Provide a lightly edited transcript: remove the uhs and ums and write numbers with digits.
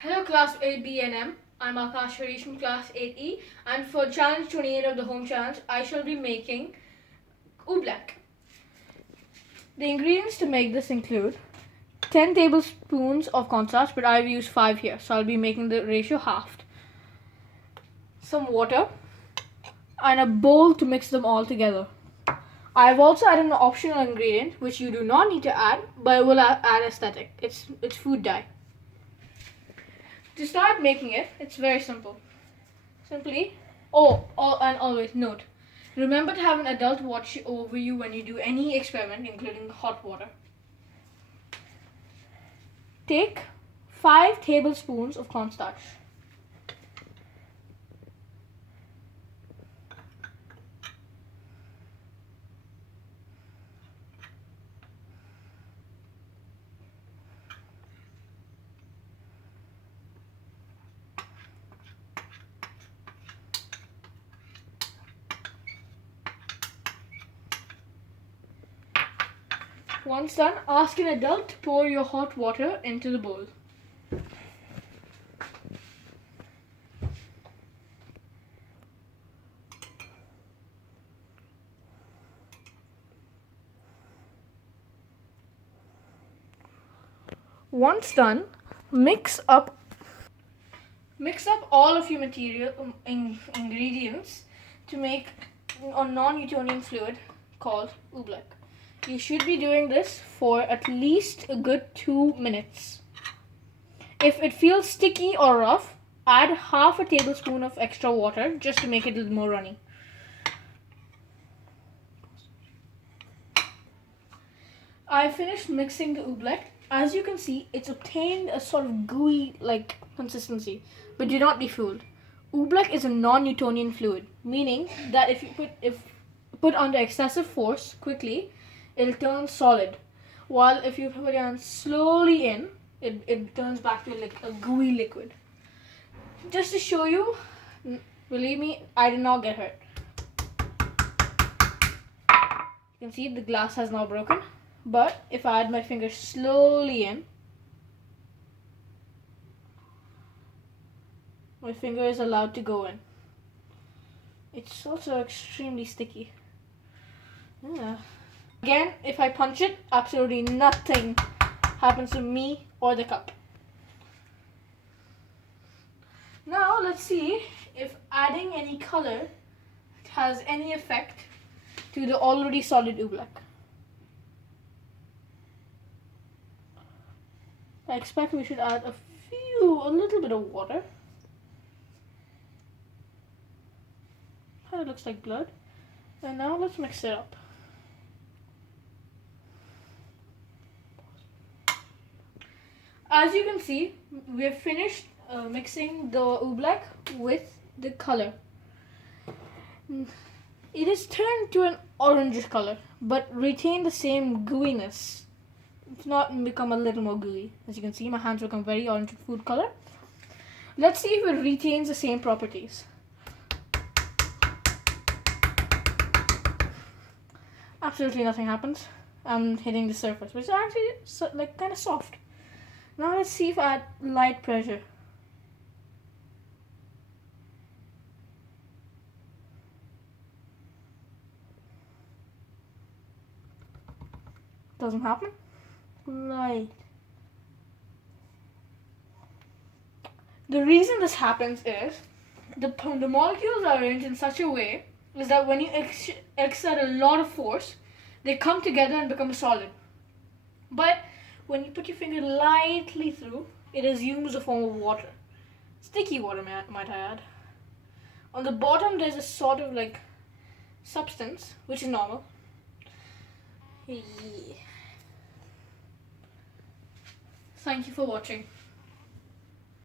Hello class 8B and M. I'm Akash Harish from class 8E, and for challenge 28 of the home challenge, I shall be making Oobleck. The ingredients to make this include 10 tablespoons of cornstarch, but I've used 5 here, so I'll be making the ratio halved. Some water and a bowl to mix them all together. I've also added an optional ingredient which you do not need to add, but it will add aesthetic. It's food dye. To start making it, it's very simple. Simply, and always note, remember to have an adult watch over you when you do any experiment, including hot water. Take 5 tablespoons of cornstarch. Once done, ask an adult to pour your hot water into the bowl. Once done, mix up all of your ingredients to make a non-Newtonian fluid called Oobleck. You should be doing this for at least a good 2 minutes. If it feels sticky or rough, add half a tablespoon of extra water just to make it a little more runny. I finished mixing the Oobleck. As you can see, it's obtained a sort of gooey-like consistency, but do not be fooled. Oobleck is a non-Newtonian fluid, meaning that if put under excessive force quickly, it'll turn solid. While if you put it slowly in, it turns back to like a gooey liquid. Just to show you, believe me, I did not get hurt. You can see the glass has now broken. But if I add my finger slowly in, my finger is allowed to go in. It's also extremely sticky. Yeah. Again, if I punch it, absolutely nothing happens to me or the cup. Now let's see if adding any color has any effect to the already solid Oobleck. I expect we should add a little bit of water. Kind of looks like blood. And now let's mix it up. As you can see, we have finished mixing the Oobleck with the color. It is turned to an orangish color, but retain the same gooiness. It's not become a little more gooey. As you can see, my hands become very orange food color. Let's see if it retains the same properties. Absolutely nothing happens. I'm hitting the surface, which is actually like kind of soft. Now let's see if I add light pressure. Doesn't happen. Light. The reason this happens is the molecules are arranged in such a way is that when you exert a lot of force, they come together and become solid. But when you put your finger lightly through, it assumes the form of water. Sticky water, might I add. On the bottom, there's a sort of like substance, which is normal. Yeah. Thank you for watching.